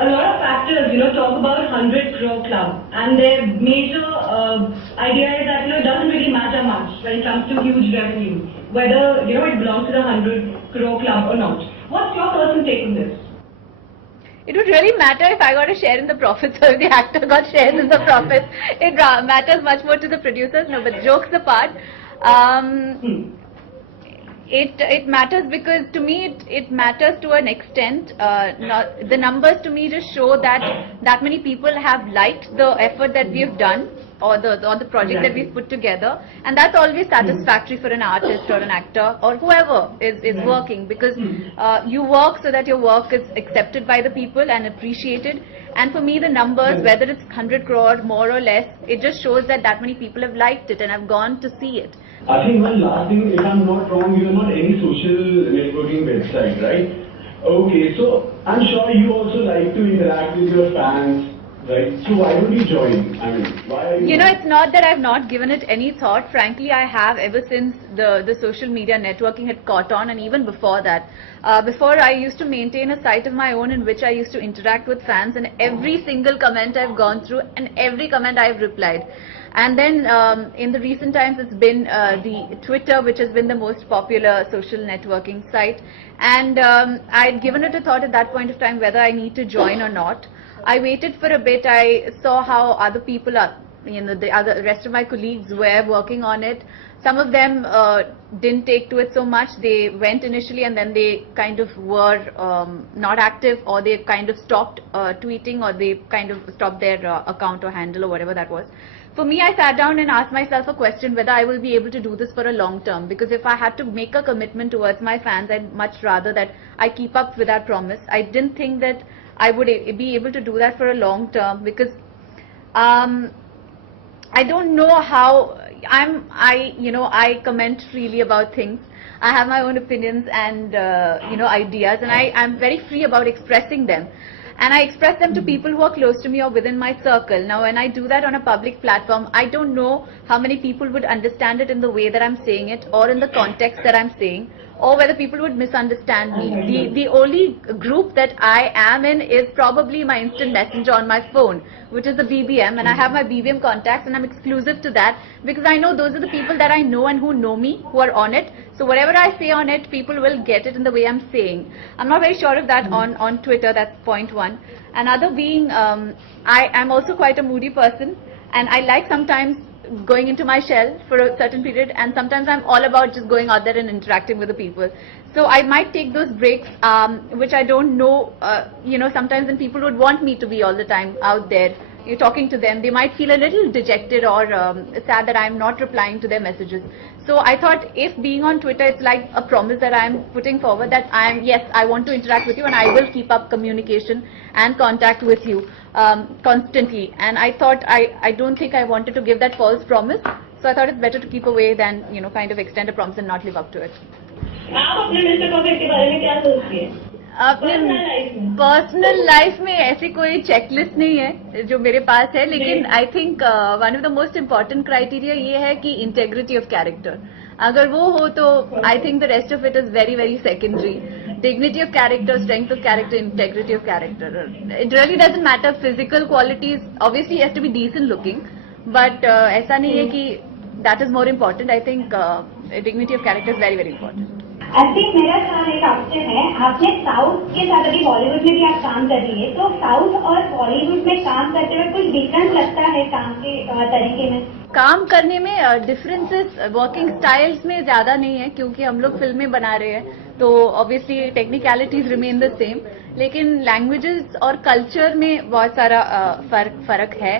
a lot of factors, talk about 100 crore club, and their major idea is that, it doesn't really matter much when it comes to huge revenue, whether, it belongs to the 100 crore club or not. What's your personal take on this? It would really matter if I got a share in the profits or if the actor got shares in the profits. It matters much more to the producers. No, but jokes apart, it matters because to me it matters to an extent. The numbers to me just show that many people have liked the effort that we have done or the project that we've put together, and that's always satisfactory for an artist or an actor or whoever is working, because you work so that your work is accepted by the people and appreciated. And for me, the numbers, whether it's 100 crore more or less, it just shows that many people have liked it and have gone to see it. I think one last thing, if I'm not wrong, you're not any social networking website, right? Okay, so I'm sure you also like to interact with your fans, right? So why don't you join? I mean, why are you it's not that I've not given it any thought. Frankly, I have ever since the social media networking had caught on, and even before that. Before, I used to maintain a site of my own in which I used to interact with fans, and every single comment I've gone through and every comment I've replied. And then in the recent times, it's been the Twitter, which has been the most popular social networking site. And I'd given it a thought at that point of time whether I need to join or not. I waited for a bit. I saw how other people are, the rest of my colleagues were working on it. Some of them didn't take to it so much. They went initially and then they kind of were not active, or they kind of stopped tweeting, or they kind of stopped their account or handle or whatever that was. For me, I sat down and asked myself a question whether I will be able to do this for a long term, because if I had to make a commitment towards my fans, I'd much rather that I keep up with that promise. I didn't think that I would be able to do that for a long term, because I don't know how I comment freely about things. I have my own opinions and ideas, and I'm very free about expressing them. And I express them to people who are close to me or within my circle. Now, when I do that on a public platform, I don't know how many people would understand it in the way that I'm saying it, or in the context that I'm saying, or whether people would misunderstand me. The only group that I am in is probably my instant messenger on my phone, which is the BBM, and I have my BBM contacts, and I'm exclusive to that because I know those are the people that I know and who know me, who are on it. So whatever I say on it, people will get it in the way I'm saying. I'm not very sure of that on Twitter. That's point one. Another being, I am also quite a moody person, and I like sometimes going into my shell for a certain period, and sometimes I'm all about just going out there and interacting with the people. So I might take those breaks, which I don't know, sometimes when people would want me to be all the time out there, you're talking to them, they might feel a little dejected or sad that I'm not replying to their messages. So I thought, if being on Twitter, it's like a promise that I'm putting forward, that yes, I want to interact with you and I will keep up communication and contact with you constantly. And I thought, I don't think I wanted to give that false promise. So I thought it's better to keep away than, kind of extend a promise and not live up to it. अपने personal life में ऐसी कोई checklist नहीं है जो मेरे पास है, लेकिन I think one of the most important criteria ये है कि इंटेग्रिटी ऑफ कैरेक्टर. अगर वो हो तो I think the rest of it is very very secondary. Dignity of character, strength of character, integrity of character. It really doesn't matter physical qualities. Obviously has to be decent looking, but ऐसा नहीं है कि that is more important. I think dignity of character is very very important. I think मेरा सवाल एक question है. आपने south के साथ अभी बॉलीवुड में भी आप काम कर रही है, तो साउथ और बॉलीवुड में काम करते हुए कुछ डिफरेंस लगता है काम के तरीके में? काम करने में डिफरेंसेस वर्किंग स्टाइल्स में ज्यादा नहीं है, क्योंकि हम लोग फिल्में बना रहे हैं, तो obviously technicalities remain the same. लेकिन लैंग्वेजेस और कल्चर में बहुत सारा फर्क है,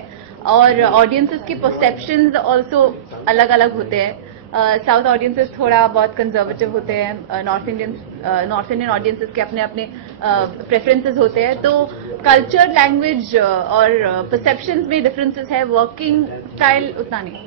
और ऑडियंसेस के परसेप्शंस ऑल्सो अलग अलग होते हैं. साउथ ऑडियंसेस थोड़ा बहुत कंजर्वेटिव होते हैं, नॉर्थ इंडियन ऑडियंसेस के अपने अपने प्रेफरेंसेस होते हैं. तो कल्चर, लैंग्वेज और परसेप्शंस में डिफरेंसेस है, वर्किंग स्टाइल उतना नहीं.